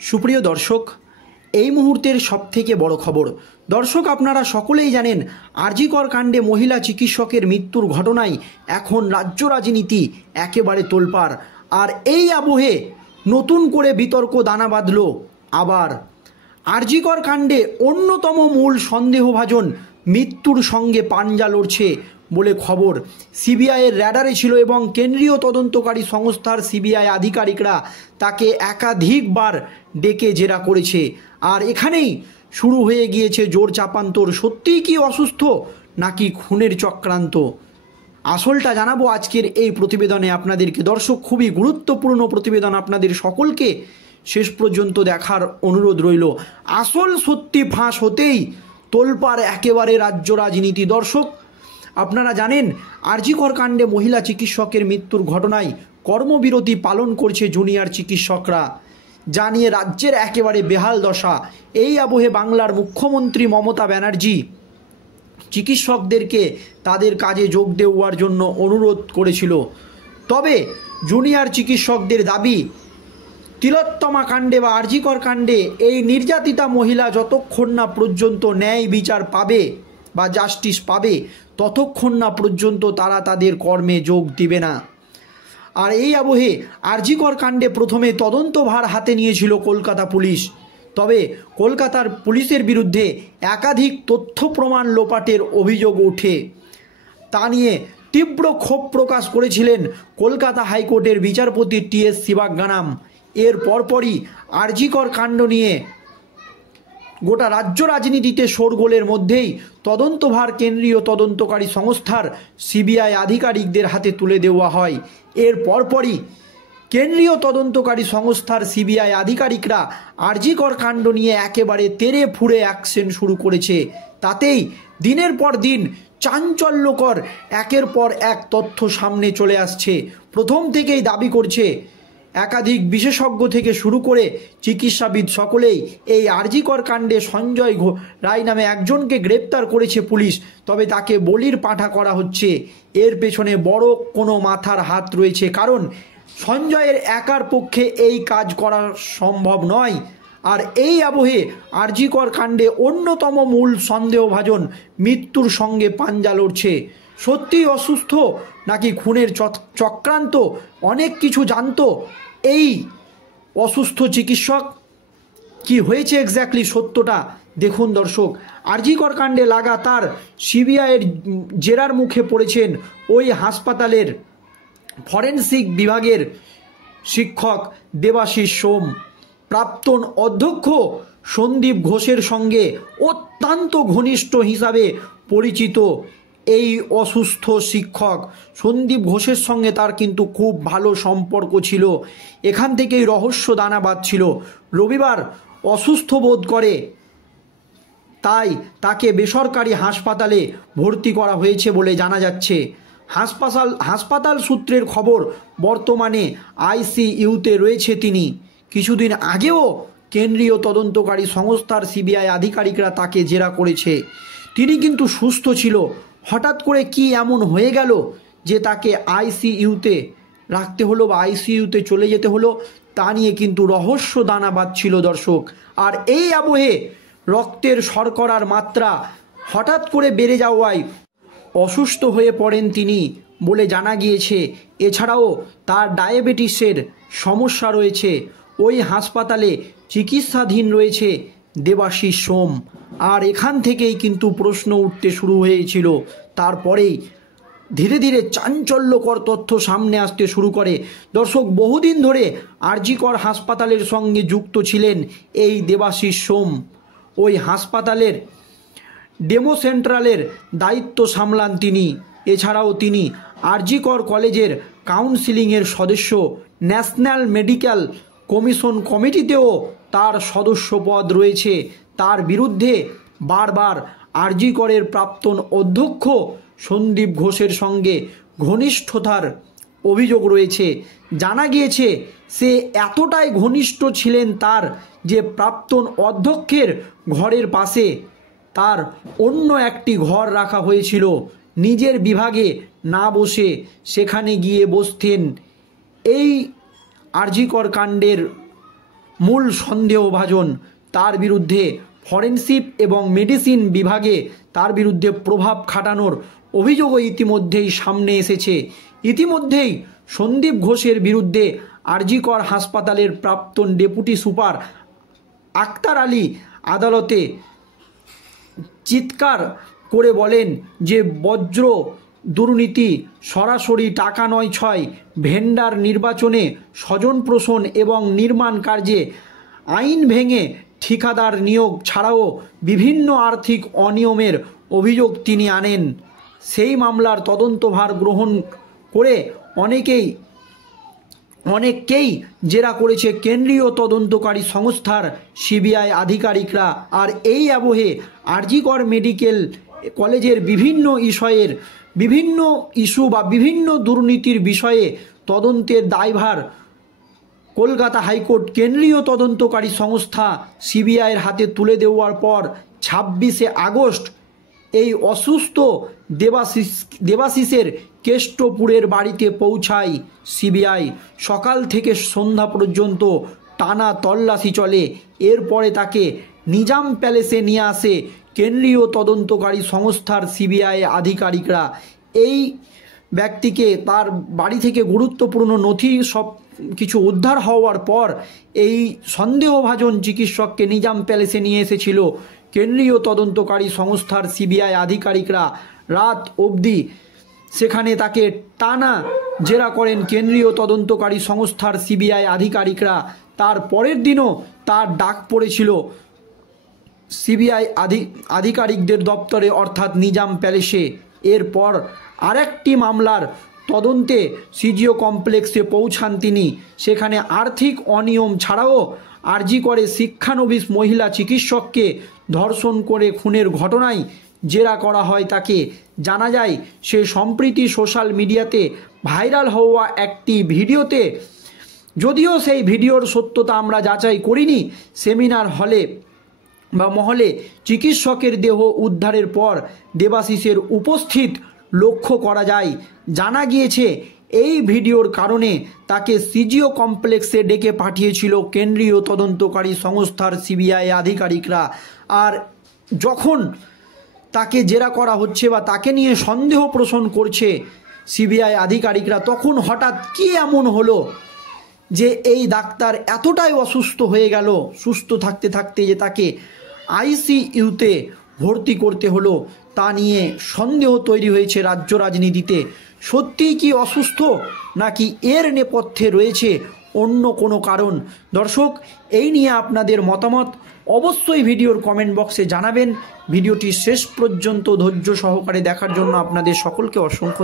সুপ্রিয় দর্শক, এই মুহূর্তের সবথেকে বড় খবর। দর্শক, আপনারা সকলেই জানেন আর.জি. কর কাণ্ডে মহিলা চিকিৎসকের মৃত্যুর ঘটনায় এখন রাজ্য রাজনীতি একেবারে তোলপাড়। আর এই আবহে নতুন করে বিতর্ক দানা বাঁধল। আবার আর.জি. কর কাণ্ডে অন্যতম মূল সন্দেহভাজন মৃত্যুর সঙ্গে পাঞ্জা লড়ছে বলে খবর। সিবিআইয়ের র্যাডারে ছিল এবং কেন্দ্রীয় তদন্তকারী সংস্থার সিবিআই আধিকারিকরা তাকে একাধিকবার ডেকে জেরা করেছে। আর এখানেই শুরু হয়ে গিয়েছে জোর চাপান্তর। সত্যিই কি অসুস্থ নাকি খুনের চক্রান্ত? আসলটা জানাবো আজকের এই প্রতিবেদনে আপনাদেরকে। দর্শক, খুবই গুরুত্বপূর্ণ প্রতিবেদন, আপনাদের সকলকে শেষ পর্যন্ত দেখার অনুরোধ রইল। আসল সত্যি ফাঁস হতেই তোলপাড় একেবারে রাজ্য রাজনীতি। দর্শক, আপনারা জানেন আর.জি. কর কাণ্ডে মহিলা চিকিৎসকের মৃত্যুর ঘটনায় কর্মবিরতি পালন করছে জুনিয়র চিকিৎসকরা, যা নিয়ে রাজ্যের একেবারে বেহাল দশা। এই আবহে বাংলার মুখ্যমন্ত্রী মমতা ব্যানার্জি চিকিৎসকদেরকে তাদের কাজে যোগ দেওয়ার জন্য অনুরোধ করেছিল। তবে জুনিয়র চিকিৎসকদের দাবি, তিলোত্তমা কাণ্ডে বা আর.জি. কর কাণ্ডে এই নির্যাতিতা মহিলা যতক্ষণ না পর্যন্ত ন্যায় বিচার পাবে বা জাস্টিস পাবে, ততক্ষণ না পর্যন্ত তারা তাদের কর্মে যোগ দিবে না। আর এই আবহে আর.জি. কর কাণ্ডে প্রথমে তদন্তভার হাতে নিয়েছিল কলকাতা পুলিশ। তবে কলকাতার পুলিশের বিরুদ্ধে একাধিক তথ্য প্রমাণ লোপাটের অভিযোগ ওঠে। তা নিয়ে তীব্র ক্ষোভ প্রকাশ করেছিলেন কলকাতা হাইকোর্টের বিচারপতি টি.এস. শিবাজ্ঞানাম। এর পরপরই আর.জি. কর কাণ্ড নিয়ে গোটা রাজ্য রাজনীতিতে শোরগোলের মধ্যেই তদন্তভার কেন্দ্রীয় তদন্তকারী সংস্থার সিবিআই আধিকারিকদের হাতে তুলে দেওয়া হয়। এর পরপরই কেন্দ্রীয় তদন্তকারী সংস্থার সিবিআই আধিকারিকরা আর.জি. কর কাণ্ড নিয়ে একেবারে তেড়ে ফুঁড়ে অ্যাকশন শুরু করেছে। তাতেই দিনের পর দিন চাঞ্চল্যকর একের পর এক তথ্য সামনে চলে আসছে। প্রথম থেকেই দাবি করছে একাধিক বিশেষজ্ঞ থেকে শুরু করে চিকিৎসাবিদ সকলেই এই আর.জি. কর কাণ্ডে সঞ্জয় রায় নামে একজনকে গ্রেপ্তার করেছে পুলিশ, তবে তাকে বলির পাঁঠা করা হচ্ছে। এর পেছনে বড় কোনো মাথার হাত রয়েছে, কারণ সঞ্জয়ের একার পক্ষে এই কাজ করা সম্ভব নয়। আর এই আবহে আর.জি. কর কাণ্ডে অন্যতম মূল সন্দেহভাজন মৃত্যুর সঙ্গে পাঞ্জা লড়ছে। সত্যিই অসুস্থ নাকি খুনের চক্রান্ত? অনেক কিছু জানতো এই অসুস্থ চিকিৎসক। কি হয়েছে এক্স্যাক্টলি সত্যটা দেখুন দর্শক। আর.জি. কর কাণ্ডে লাগাতার সিবিআইয়ের জেরার মুখে পড়েছেন ওই হাসপাতালের ফরেনসিক বিভাগের শিক্ষক দেবাশিস সোম। প্রাক্তন অধ্যক্ষ সন্দীপ ঘোষের সঙ্গে অত্যন্ত ঘনিষ্ঠ হিসাবে পরিচিত এই অসুস্থ শিক্ষক। সন্দীপ ঘোষের সঙ্গে তার কিন্তু খুব ভালো সম্পর্ক ছিল। এখান থেকেই রহস্য দানা বাঁধছিল। রবিবার অসুস্থ বোধ করে, তাই তাকে বেসরকারি হাসপাতালে ভর্তি করা হয়েছে বলে জানা যাচ্ছে। হাসপাতাল সূত্রের খবর, বর্তমানে আইসিইউতে রয়েছে তিনি। কিছুদিন আগেও কেন্দ্রীয় তদন্তকারী সংস্থার সিবিআই আধিকারিকরা তাকে জেরা করেছে। তিনি কিন্তু সুস্থ ছিল। হঠাৎ করে কি এমন হয়ে গেল যে তাকে আইসিইউতে রাখতে হলো বা আইসিইউতে চলে যেতে হলো, তা নিয়ে কিন্তু রহস্য দানা বাঁধছিল দর্শক। আর এই আবহে রক্তের শর্করার মাত্রা হঠাৎ করে বেড়ে যাওয়ায় অসুস্থ হয়ে পড়েন তিনি বলে জানা গিয়েছে। এছাড়াও তার ডায়াবেটিসের সমস্যা রয়েছে। ওই হাসপাতালে চিকিৎসাধীন রয়েছে দেবাশিস সোম। আর এখান থেকেই কিন্তু প্রশ্ন উঠতে শুরু হয়েছিল। তারপরেই ধীরে ধীরে চাঞ্চল্যকর তথ্য সামনে আসতে শুরু করে। দর্শক, বহুদিন ধরে আর.জি. কর হাসপাতালের সঙ্গে যুক্ত ছিলেন এই দেবাশিস সোম। ওই হাসপাতালের ডেমো সেন্ট্রালের দায়িত্ব সামলান তিনি। এছাড়াও তিনি আর.জি. কর কলেজের কাউন্সিলিংয়ের সদস্য। ন্যাশনাল মেডিকেল কমিশন কমিটিতেও তার সদস্য পদ রয়েছে। তার বিরুদ্ধে বারবার আর.জি. করের প্রাক্তন অধ্যক্ষ সন্দীপ ঘোষের সঙ্গে ঘনিষ্ঠতার অভিযোগ রয়েছে। জানা গিয়েছে সে এতটাই ঘনিষ্ঠ ছিলেন তার, যে প্রাক্তন অধ্যক্ষের ঘরের পাশে তার অন্য একটি ঘর রাখা হয়েছিল। নিজের বিভাগে না বসে সেখানে গিয়ে বসতেন এই আর.জি. কর কাণ্ডের মূল সন্দেহভাজন, তার বিরুদ্ধে ফরেনসিক এবং মেডিসিন বিভাগে তার বিরুদ্ধে প্রভাব খাটানোর অভিযোগও ইতিমধ্যেই সামনে এসেছে। ইতিমধ্যেই সন্দীপ ঘোষের বিরুদ্ধে আরজি কর হাসপাতালের প্রাক্তন ডেপুটি সুপার আক্তার আলী আদালতে চিৎকার করে বলেন যে বজ্র দুর্নীতি, সরাসরি টাকা নয় ছয়, ভেন্ডার নির্বাচনে স্বজনপ্রসূন এবং নির্মাণ কার্যে আইন ভেঙে ঠিকাদার নিয়োগ ছাড়াও বিভিন্ন আর্থিক অনিয়মের অভিযোগ তিনি আনেন। সেই মামলার তদন্তভার গ্রহণ করে অনেককেই জেরা করেছে কেন্দ্রীয় তদন্তকারী সংস্থার সিবিআই আধিকারিকরা। আর এই আবহে আরজি কর মেডিকেল কলেজের বিভিন্ন ইস্যু বা বিভিন্ন দুর্নীতির বিষয়ে তদন্তের দায়ভার কলকাতা হাইকোর্ট কেন্দ্রীয় তদন্তকারী সংস্থা সিবিআইয়ের হাতে তুলে দেওয়ার পর 26শে আগস্ট এই অসুস্থ দেবাশিসের কেষ্টপুরের বাড়িতে পৌঁছায় সিবিআই। সকাল থেকে সন্ধ্যা পর্যন্ত টানা তল্লাশি চলে। এরপরে তাকে নিজাম প্যালেসে নিয়ে আসে কেন্দ্রীয় তদন্তকারী সংস্থার সিবিআই আধিকারিকরা। এই ব্যক্তিকে তার বাড়ি থেকে গুরুত্বপূর্ণ নথি সব কিছু উদ্ধার হওয়ার পর এই সন্দেহভাজন চিকিৎসককে নিজাম প্যালেসে নিয়ে এসেছিল কেন্দ্রীয় তদন্তকারী সংস্থার সিবিআই আধিকারিকরা। রাত অবধি সেখানে তাকে টানা জেরা করেন কেন্দ্রীয় তদন্তকারী সংস্থার সিবিআই আধিকারিকরা। তার পরের দিনও তার ডাক পড়েছিল সিবিআই আধিকারিকদের দপ্তরে অর্থাৎ নিজাম প্যালেসে। এরপর আরেকটি মামলার তদন্তে সিজিও কমপ্লেক্সে পৌঁছান তিনি। সেখানে আর্থিক অনিয়ম ছাড়াও আরজি করে শিক্ষানবিশ মহিলা চিকিৎসককে ধর্ষণ করে খুনের ঘটনায় জেরা করা হয় তাকে। জানা যায় সে সম্প্রতি সোশ্যাল মিডিয়াতে ভাইরাল হওয়া একটি ভিডিওতে, যদিও সেই ভিডিওর সত্যতা আমরা যাচাই করিনি, সেমিনার হলে বা মহলে চিকিৎসকের দেহ উদ্ধারের পর দেবাশিসের উপস্থিত লক্ষ্য করা যায়। জানা গিয়েছে এই ভিডিওর কারণে তাকে সিজিও কমপ্লেক্সে ডেকে পাঠিয়েছিল কেন্দ্রীয় তদন্তকারী সংস্থার সিবিআই আধিকারিকরা। আর যখন তাকে জেরা করা হচ্ছে বা তাকে নিয়ে সন্দেহ পোষণ করছে সিবিআই আধিকারিকরা, তখন হঠাৎ কি এমন হলো যে এই ডাক্তার এতটাই অসুস্থ হয়ে গেল, সুস্থ থাকতে থাকতে যে তাকে আইসিইউতে ভর্তি করতে হলো, তা নিয়ে সন্দেহ তৈরি হয়েছে রাজ্য রাজনীতিতে। সত্যিই কি অসুস্থ, নাকি এর নেপথ্যে রয়েছে অন্য কোনো কারণ? দর্শক, এই নিয়ে আপনাদের মতামত অবশ্যই ভিডিওর কমেন্ট বক্সে জানাবেন। ভিডিওটি শেষ পর্যন্ত ধৈর্য সহকারে দেখার জন্য আপনাদের সকলকে অসংখ্য